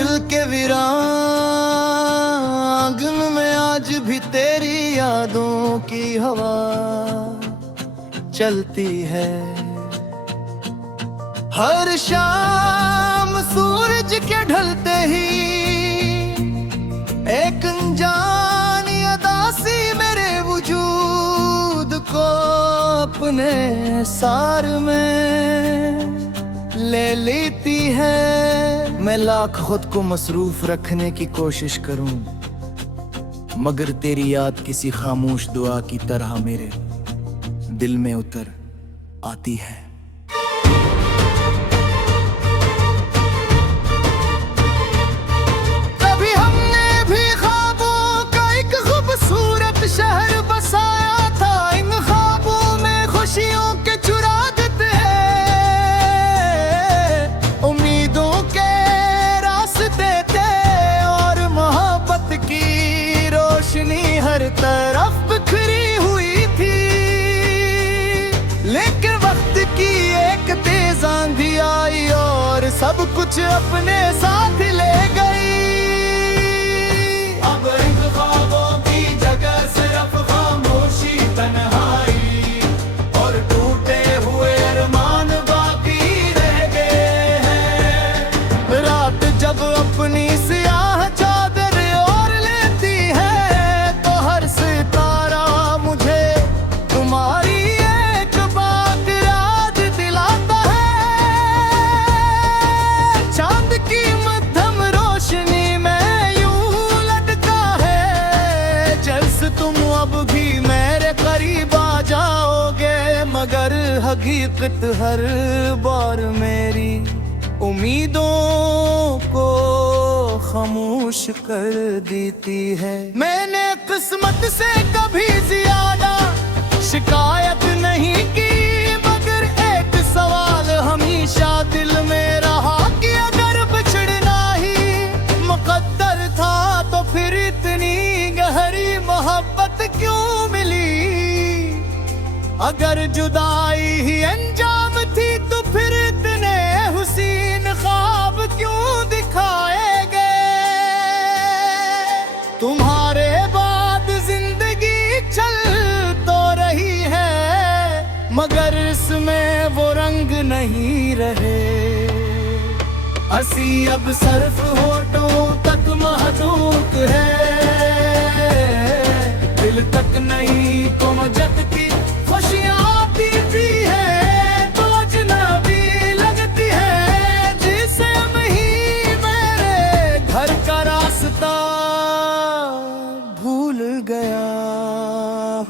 दिल के वीरांगन में आज भी तेरी यादों की हवा चलती है। हर शाम सूरज के ढलते ही एक अनजानी अदा सी मेरे वजूद को अपने सार में ले लेती है। मैं लाख खुद को मसरूफ रखने की कोशिश करूं, मगर तेरी याद किसी खामोश दुआ की तरह मेरे दिल में उतर आती है। कभी हमने भी ख्वाबों का एक खूबसूरत शहर बसाया था, इन ख्वाबों में खुशियों के चुरा देते हैं। उम्मीदों के रास्ते थे और मोहब्बत की रोशनी हर तरफ बिखरी हुई थी, लेकिन वक्त की एक तेज आंधी आई और सब कुछ अपने साथ ले गई। अब इन ख्वाबों की जगह सिर्फ खामोशी, तन्हाई और टूटे हुए अरमान बाकी रह गए हैं। रात जब अपनी सियाह चादर ओढ़ लेती है तो हर सितारा मुझे तुम्हारी एक बात याद दिलाता है। चांद की मध्यम रोशनी में यूं लटका है, जैसे तुम अब भी मेरे करीब आ जाओगे, मगर हकीकत हर बार मेरी उम्मीदों को खामोश कर देती है। मैंने किस्मत से कभी ज्यादा शिकायत नहीं की, मगर एक सवाल हमेशा दिल में रहा कि अगर बिछड़ना ही मुकद्दर था तो फिर इतनी गहरी मोहब्बत क्यों मिली। अगर जुदाई ही अंजाम थी तो फिर इतने हुसीन ख्वाब क्यों दिखाए गए। तुम्हारे बाद जिंदगी चल तो रही है, मगर इसमें वो रंग नहीं रहे। हंसी अब सिर्फ होठों तक महदूद है, दिल तक नहीं तुम जगती खुशियाँ आती भी है तो अजनबी लगती है, जिसे हम ही मेरे घर का रास्ता भूल गया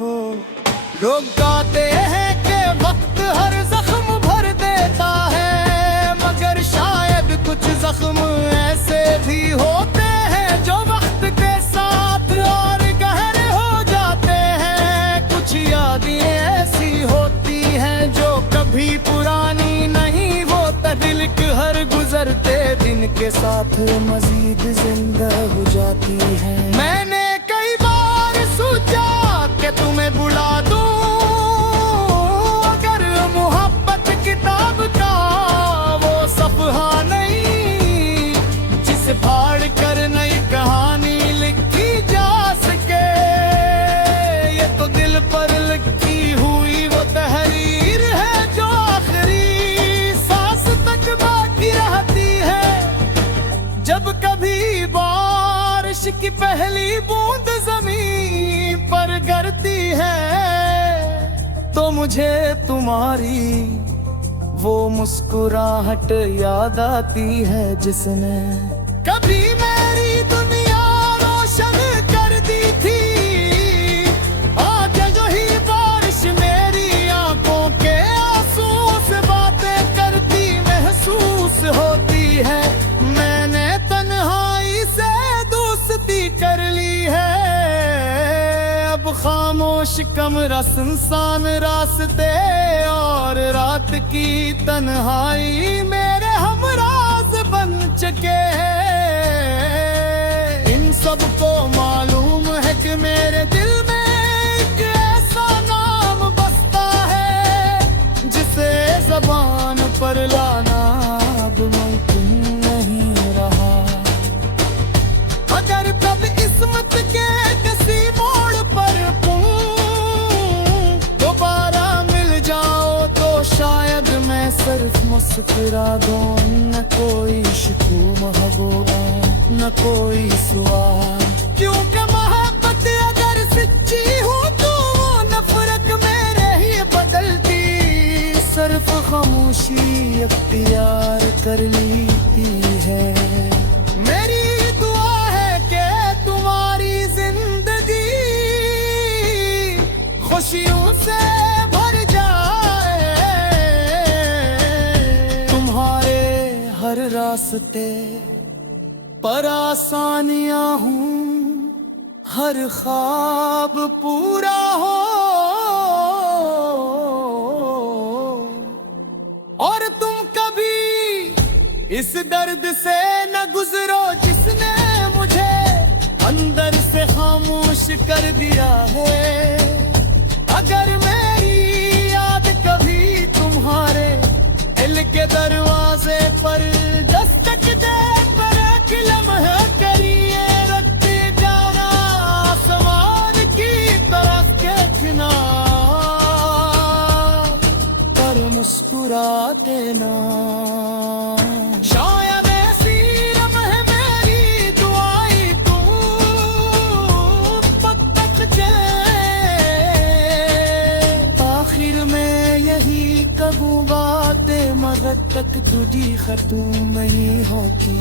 हो। लोग कहते हैं कि वक्त हर जख्म भर देता है, मगर शायद कुछ जख्म ऐसे भी होते हैं जो वक्त के साथ और गहरे हो जाते हैं। कुछ यादें ऐसी होती हैं जो कभी पुरानी नहीं, वो दिल के हर गुजरते दिन के साथ मजीद जिंदा हो जाती है। मैंने कई बार सोचा कि तुम्हें बुला दूं, अगर मोहब्बत किताब का वो सफ़हा नहीं जिसे फाड़ कर नई कहानी लिखी जा सके। ये तो दिल पर लिखी हुई वो तहरीर है जो आखिरी सांस तक बाकी रहती है। जब कभी बारिश की पहली बूंद जमीन पर गिरती है तो मुझे तुम्हारी वो मुस्कुराहट याद आती है, जिसने कभी मेरी दुनिया रोशन कर दी थी। आज जो ही बारिश मेरी आंखों के आंसू से बातें करती महसूस होती है। मैंने तन्हाई से दोस्ती कर ली है, अब खामोश कमरा सुनसान रास्ते और रात की तन्हाई मेरे हमराज बन चुके हैं। इन सबको मालूम है कि मेरे दिल में एक ऐसा नाम बसता है जिसे ज़बान पर लाना अब मुमकिन नहीं रहा। रागों न कोई शिकू महबूबा न कोई सवाल। क्योंकि मोहब्बत अगर सच्ची हो तो वो नफरत में ही बदलती, सिर्फ खामोशी अख्तियार कर लेती है। मेरी दुआ है कि तुम्हारी जिंदगी खुशियों से भर जाए, तुम्हारे हर रास्ते पर आसानियां हूँ, हर ख्वाब पूरा हो, और तुम कभी इस दर्द से न गुजरो जिसने मुझे अंदर से खामोश कर दिया है। अगर मेरी याद कभी तुम्हारे दिल के दरवाजे पर दस्तक दे, पर एक लम्हा करिए रखते जाना आसमान की तरफ के किनार पर मुस्कुराते ना। शायद ऐसी लम्हे मेरी दुआएं तू पक तक चले, आखिर में यही कबू बातें मगर तक तुझी खत्म नहीं होती,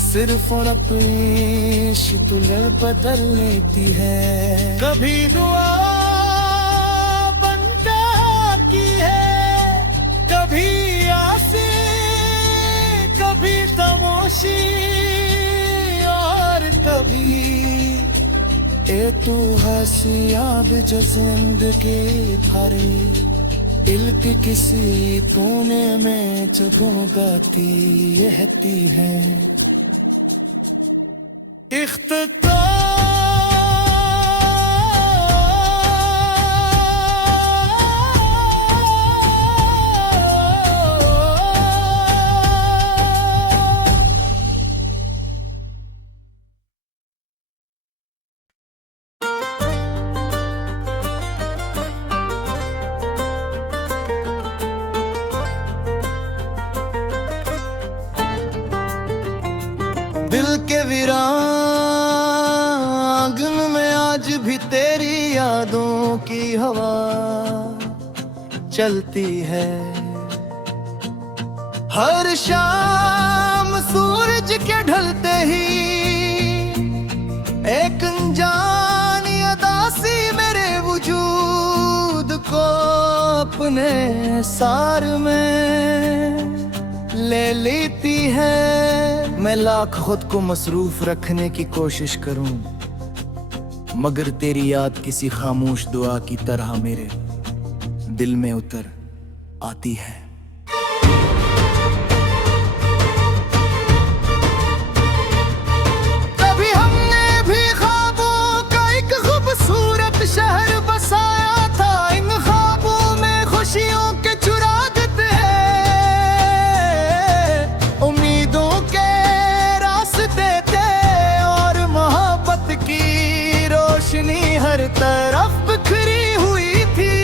सिर्फ और अपनी शक्ल बदल लेती है। कभी दुआ बनता की है, कभी आसे, कभी खामोशी, और कभी ए तू हंसियाब जो जिंदगी भरी इल्क किसी कोने में जगमगाती रहती है। दिल के वीरान आंगन में आज भी तेरी यादों की हवा चलती है। हर शाम सूरज के ढलते ही एक अनजानी अदा सी मेरे वजूद को अपने सार में ले लेती है। मैं लाख खुद को मसरूफ रखने की कोशिश करूं, मगर तेरी याद किसी खामोश दुआ की तरह मेरे दिल में उतर आती है। कभी हमने भी ख्वाबों का एक खूबसूरत शहर बसाया था, इन ख्वाबों में खुशियों के चुरा देते हैं, उम्मीदों के हर तरफ बिखरी हुई थी।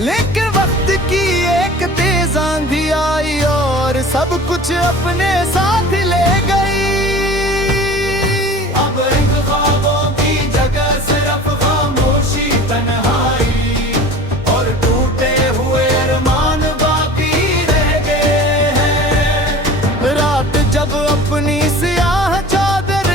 लेकिन वक्त की एक तेज आंधी आई और सब कुछ अपने साथ ले गई। अब इन ख्वाबों की जगह सिर्फ खामोशी, तन्हाई और टूटे हुए अरमान बाकी रह गए हैं। रात जब अपनी सियाह चादर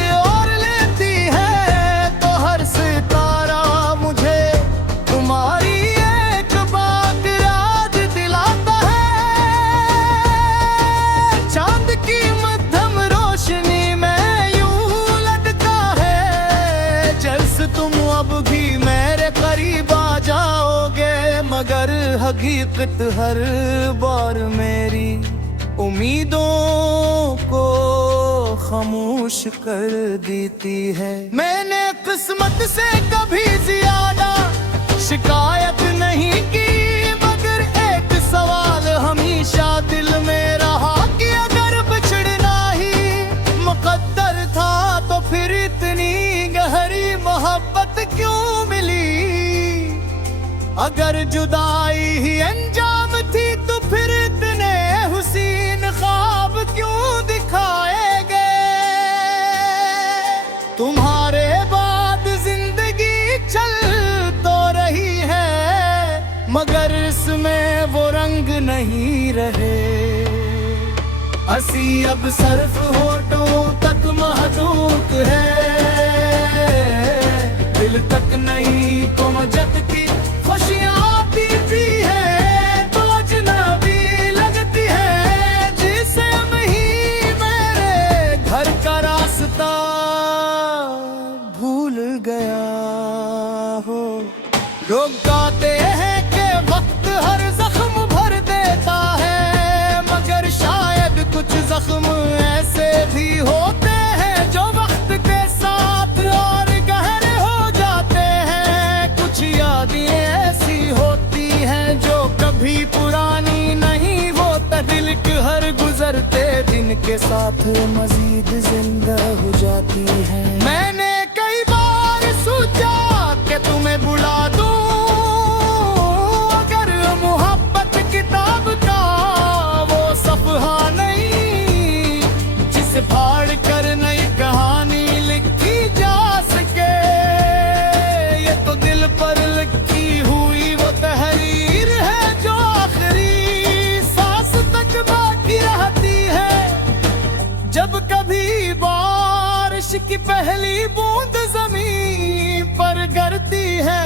मगर हकीकत हर बार मेरी उम्मीदों को खामोश कर देती है। मैंने किस्मत से कभी ज्यादा शिकायत नहीं की, मगर एक सवाल हमेशा दिल में रहा कि अगर बिछड़ना ही मुकद्दर था तो फिर इतनी गहरी मोहब्बत क्यों मिली। अगर जुदाई ही अंजाम थी तो फिर तुम्हारे बाद जिंदगी चल तो रही है, मगर इसमें वो रंग नहीं रहे। हंसी अब सिर्फ होठों तक महदूद है, दिल तक नहीं कोमजत की खुशियाँ आती भी है, तो अजनबी लगती है जिसे ही मेरे घर का रास्ता भूल गया हो। लोग कहते हैं कि वक्त हर जख्म भर देता है, मगर शायद कुछ जख्म ऐसे भी होते हैं जो वक्त के साथ और गहरे हो जाते हैं। कुछ यादें ऐसी होती हैं जो कभी पुरानी नहीं, वो दिल के हर गुजरते दिन के साथ मजीद जिंदा हो जाती है। मैंने कई बार सोचा कि तुम्हें बुला दूं, अगर मोहब्बत किताब का वो सफहा नहीं जिसे फाड़ कर नई कहानी लिखी जा सके। ये तो दिल पर लिखी हुई वो तहरीर है जो आखिरी सांस तक बाकी रहती है। जब कभी बारिश की पहली बूंद जमीन पर गिरती है,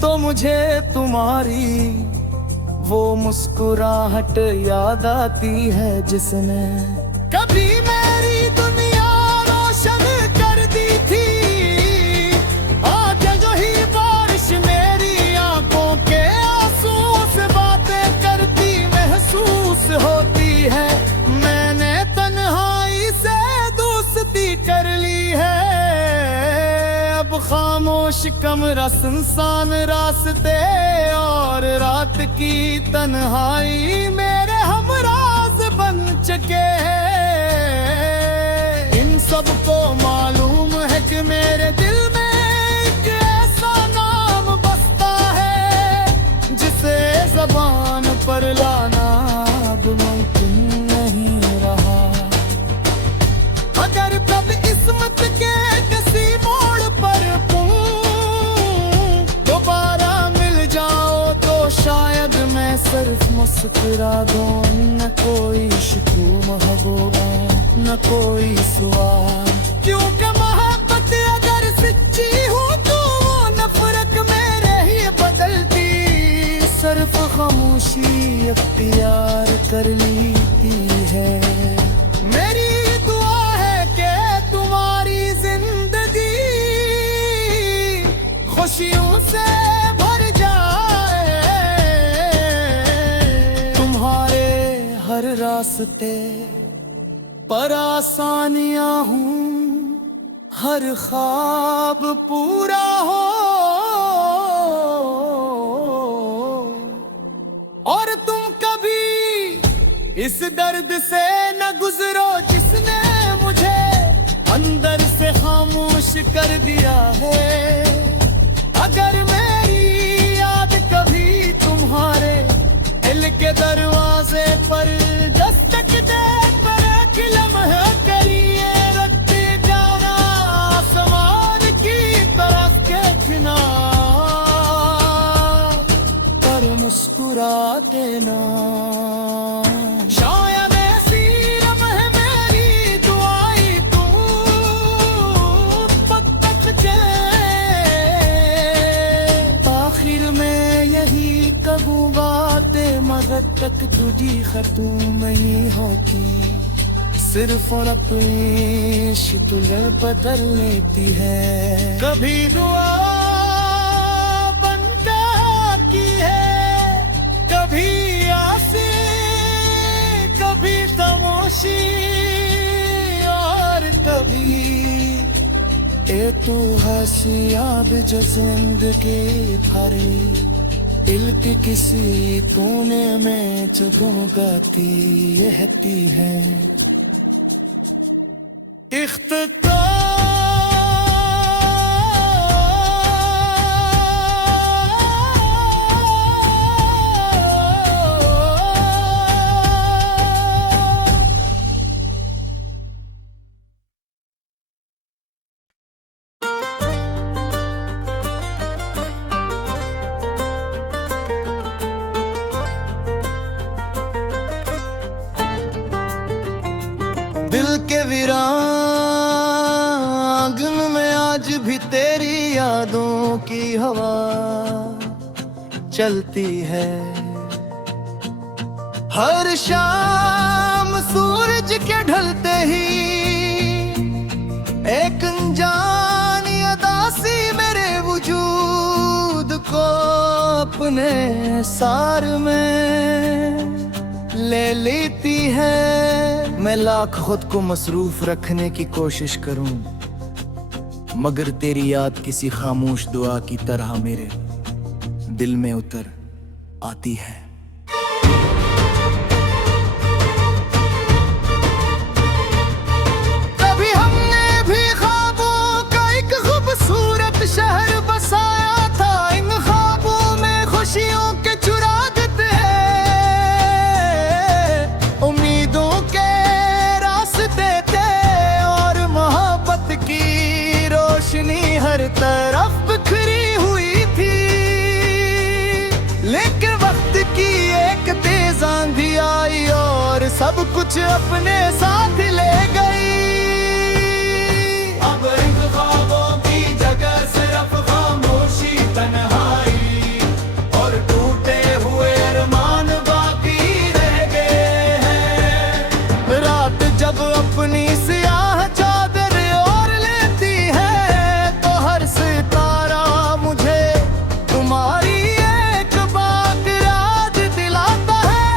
तो मुझे तुम्हारी वो मुस्कुराहट याद आती है जिसने कभी मेरी दुनिया रोशन कर दी थी। आज वही बारिश मेरी आंखों के आंसू से बातें करती महसूस होती है। मैंने तन्हाई से दोस्ती कर ली है, अब खामोश कमरा सुनसान रास्ते और रात की तन्हाई मेरे हमराज बन चुके हैं। इन सबको मालूम है कि मेरे दिल में एक ऐसा नाम बसता है जिसे ज़बान पर लाना अब मुमकिन नहीं रहा। अगर कब किस्मत के किसी मोड़ पर तुम दोबारा मिल जाओ, तो शायद मैं सिर्फ मुस्कुरा दूं। न कोई शिकू महबूबा न कोई सवाल, क्योंकि मोहब्बत अगर सच्ची हो तो वो नफरत मेरे ही बदलती, सिर्फ खामोशी अख्तियार कर लेती है। मेरी दुआ है कि तुम्हारी जिंदगी खुशियों से भर जाए, तुम्हारे हर रास्ते पर आसानियां हूँ, हर ख्वाब पूरा हो, और तुम कभी इस दर्द से न गुजरो जिसने मुझे अंदर से खामोश कर दिया है। अगर मेरी याद कभी तुम्हारे दिल के दरवाजे पर दस्तक दे, पर एक लम्हा करिए रखते जाना आसमान की तरफ के किनार पर मुस्कुरा देना। शायद ऐसी लम्हे मेरी दुआई तू पक तक चले, आखिर में यही कबू बातें मगर तक तुझी खत्म नहीं होती, सिर्फ और अपनी शिकलें बदल लेती है। कभी दुआ बनता की है, कभी आसे, कभी खामोशी, और कभी ए तू हंसियाब जो जिंदगी भरी दिल की किसी कोने में जुगों गाती रहती है। इख्तितार दिल के वीरांगन में आज भी तेरी यादों की हवा चलती है। हर शाम सूरज के ढलते ही एक अनजानी अदा सी मेरे वजूद को अपने सार में ले लेती है। मैं लाख खुद को मसरूफ रखने की कोशिश करूं, मगर तेरी याद किसी खामोश दुआ की तरह मेरे दिल में उतर आती है। कभी हमने भी ख्वाबों का एक खूबसूरत शहर बसाया था, इन ख्वाबों में खुशियों के चुराग थे, उम्मीदों के रास्ते थे और मोहब्बत की रोशनी हर तरफ बिखरी हुई थी। लेकिन वक्त की एक तेज आंधी आई और सब कुछ अपने साथ ले गई। अब इन ख्वाबों की जगह सिर्फ खामोशी, तन्हाई और टूटे हुए अरमान बाकी रह गए हैं। रात जब अपनी सियाह चादर ओढ़ लेती है तो हर सितारा मुझे तुम्हारी एक बात याद दिलाता है।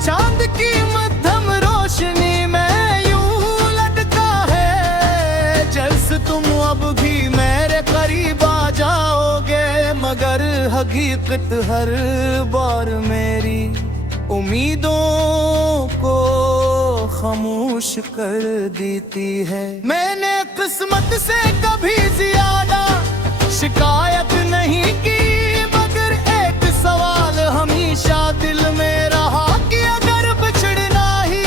चांद की मध्यम रोशनी में यूं लटका है, जैसे तुम अब भी मेरे करीब आ जाओगे, मगर हकीकत हर बार मेरी उम्मीदों को खामोश कर देती है। मैंने किस्मत से कभी ज्यादा शिकायत नहीं की, मगर एक सवाल हमेशा दिल में रहा कि अगर बिछड़ना ही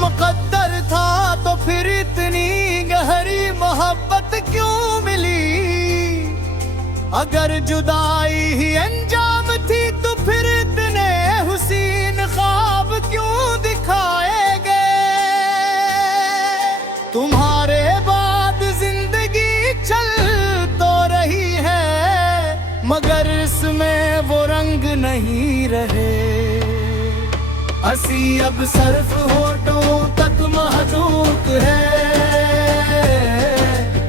मुकद्दर था तो फिर इतनी गहरी मोहब्बत क्यों मिली। अगर जुदाई ही अंजाम थी तो फिर इतने हुसीन ख्वाब क्यों दिखाए गए। तुम्हारे बाद जिंदगी चल तो रही है, मगर इसमें वो रंग नहीं रहे। हंसी अब सिर्फ होठों तक महदूद है,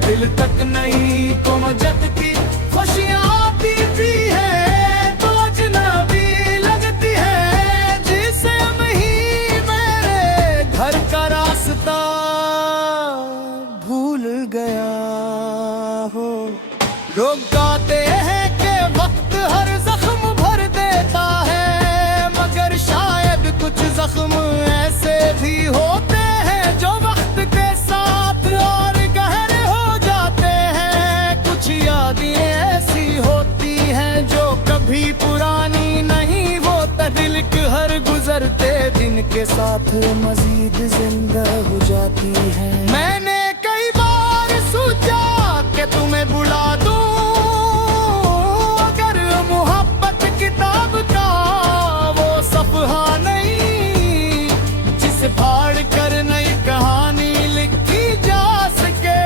दिल तक नहीं कोमजत की खुशियाँ आती भी है तो अजनबी लगती है, जिसे ही मेरे घर का रास्ता भूल गया हो। लोग कहते हैं कि वक्त हर जख्म भर देता है, मगर शायद कुछ जख्म ऐसे भी होते हैं जो वक्त के साथ और गहरे हो जाते हैं। कुछ यादें ऐसी होती हैं जो कभी पुरानी नहीं, वो दिल के हर गुजरते दिन के साथ मजीद जिंदा हो जाती है। मैंने कई बार सोचा कि तुम्हें बुला दूं, अगर मोहब्बत किताब का वो सफहा नहीं जिसे फाड़ कर नई कहानी लिखी जा सके।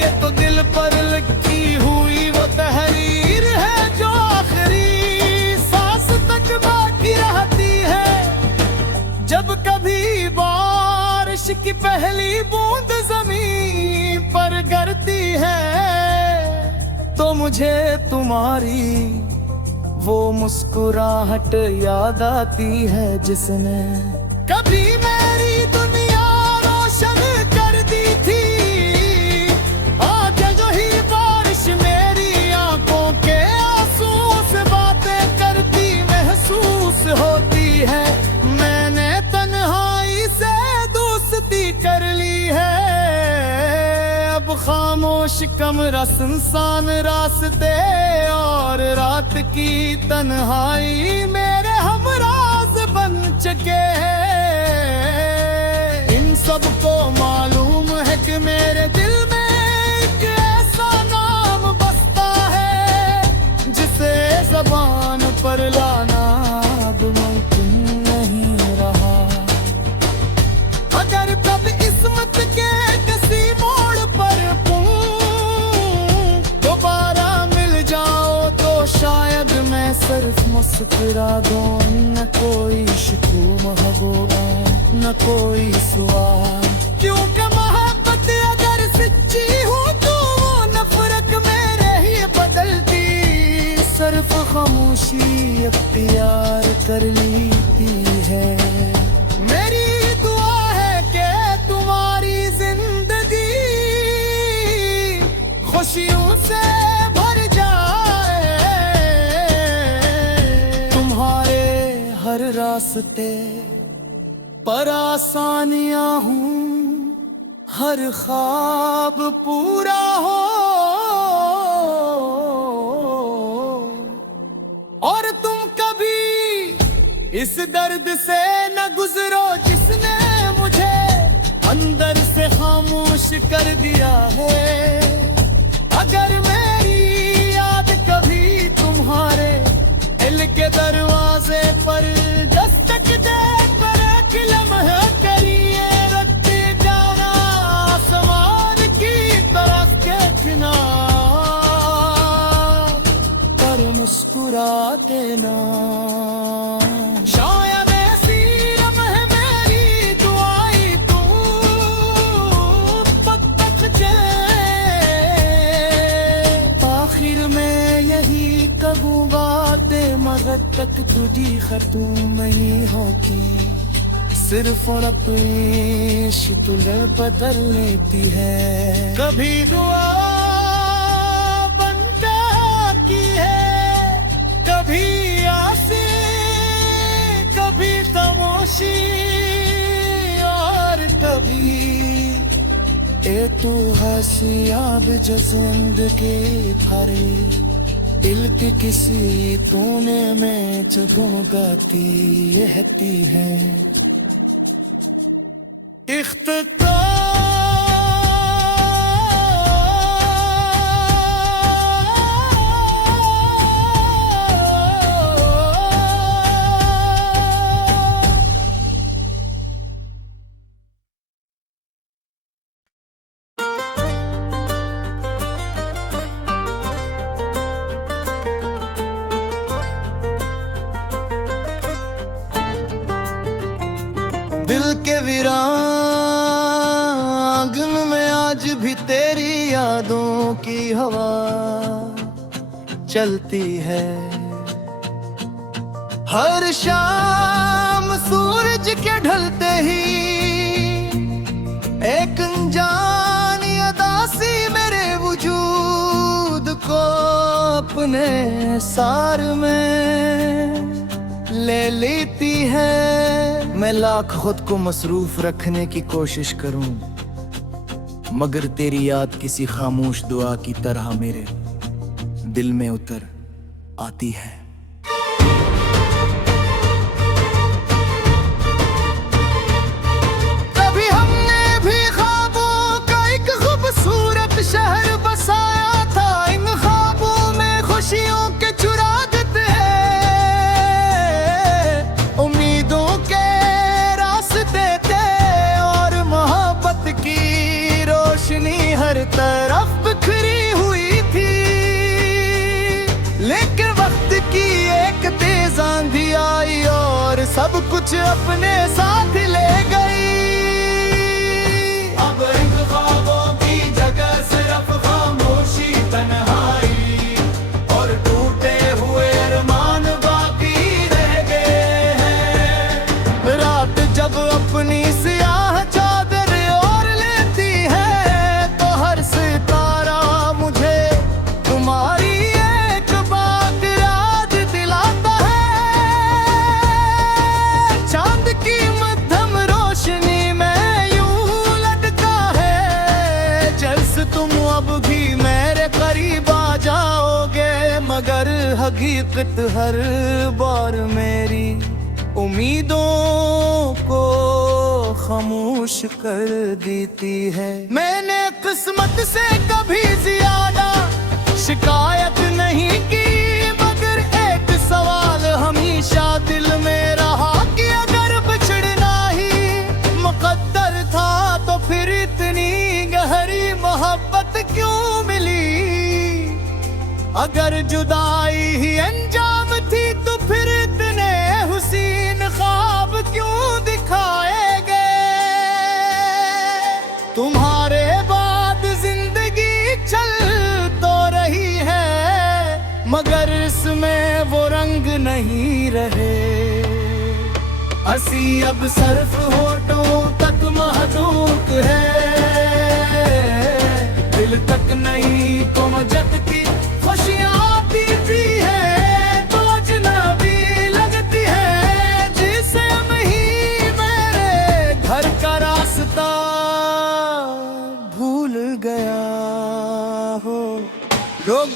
ये तो दिल पर लिखी हुई वो तहरीर है जो आखिरी सांस तक बाकी रहती है। जब कभी बारिश की पहली बूंद जमीन पर गिरती है तो मुझे तुम्हारी वो मुस्कुराहट याद आती है, जिसने कभी मेरी दुनिया रोशन कर दी थी। आज जो ही बारिश मेरी आंखों के आंसू से बातें करती महसूस होती है। मैंने तन्हाई से दोस्ती कर ली है, अब खामोश कमरा सुनसान रास्ते और रात की तन्हाई मेरे हमराज बन चुके हैं। इन सबको मालूम है कि मेरे दिल में एक ऐसा नाम बसता है जिसे ज़बान पर लाना अब मुमकिन नहीं रहा। सुकरा दो, न कोई शिकू महबूबा, न कोई सवाल। क्योंकि मोहब्बत अगर सच्ची हो तो वो नफरत मेरे ही बदलती, सिर्फ खामोशी अख्तियार कर लेती है। मेरी दुआ है कि तुम्हारी जिंदगी खुशियों से भर जाए, तुम्हारे हर रास्ते पर आसानियां हूँ, हर ख्वाब पूरा हो, और तुम कभी इस दर्द से न गुजरो जिसने मुझे अंदर से खामोश कर दिया है। अगर मेरी याद कभी तुम्हारे दिल के दरवाजे पर दस्तक दे, पर एक लम्हा करिए रखते जाना आसमान की तरफ के किनार पर मुस्कुरा देना। शायद ऐसी लम्हे मेरी दुआएं तू पक पक जाए, आखिर में यही कबू बातें मगर तक तुझी खत्म नहीं होती, सिर्फ और अपनी शिकलें बदल लेती है। कभी दुआ बनता की है, कभी आसी, कभी खामोशी, और कभी ए तू हंसियाब जो जिंदगी भरी दिल की किसी तूने में जगह गाती रहती है। दिल के वीरान आंगन में आज भी तेरी यादों की हवा चलती है। हर शाम सूरज के ढलते ही एक अनजानी अदा सी मेरे वजूद को अपने सार में ले लेती है। मैं लाख खुद को मसरूफ रखने की कोशिश करूं, मगर तेरी याद किसी खामोश दुआ की तरह मेरे दिल में उतर आती है। कभी हमने भी ख्वाबों का एक खूबसूरत शहर बसाया था, इन ख्वाबों में खुशियों के चुराग थे, उम्मीदों के रास्ते थे, और मोहब्बत की रोशनी हर तरफ बिखरी हुई थी। लेकिन वक्त की एक तेज आंधी आई और सब कुछ अपने साथ ले गई। अब इन ख्वाबों की जगह सिर्फ खामोशी, तन्हाई और टूटे हुए अरमान बाकी रह गए हैं। रात जब अपनी सियाह चादर ओढ़ लेती है तो हर सितारा मुझे तुम्हारी एक बात याद दिलाता है। चांद की मध्यम रोशनी में यूं लटका है, जैसे तुम अब भी मेरे करीब आ जाओगे, मगर हकीकत हर बार मेरी उम्मीदों को खामोश कर देती है। मैंने किस्मत से कभी ज्यादा शिकायत नहीं की, मगर एक सवाल हमेशा दिल में रहा कि अगर बिछड़ना ही मुकद्दर था तो फिर इतनी गहरी मोहब्बत क्यों मिली। अगर जुदाई ही अंजाम थी तो फिर मगर इसमें वो रंग नहीं रहे। हंसी अब सिर्फ होठों तक महदूद है, दिल तक नहीं को मजद की खुशियाँ आती भी है तो अजनबी लगती है, जिसे नहीं मेरे घर का रास्ता भूल गया हो। लोग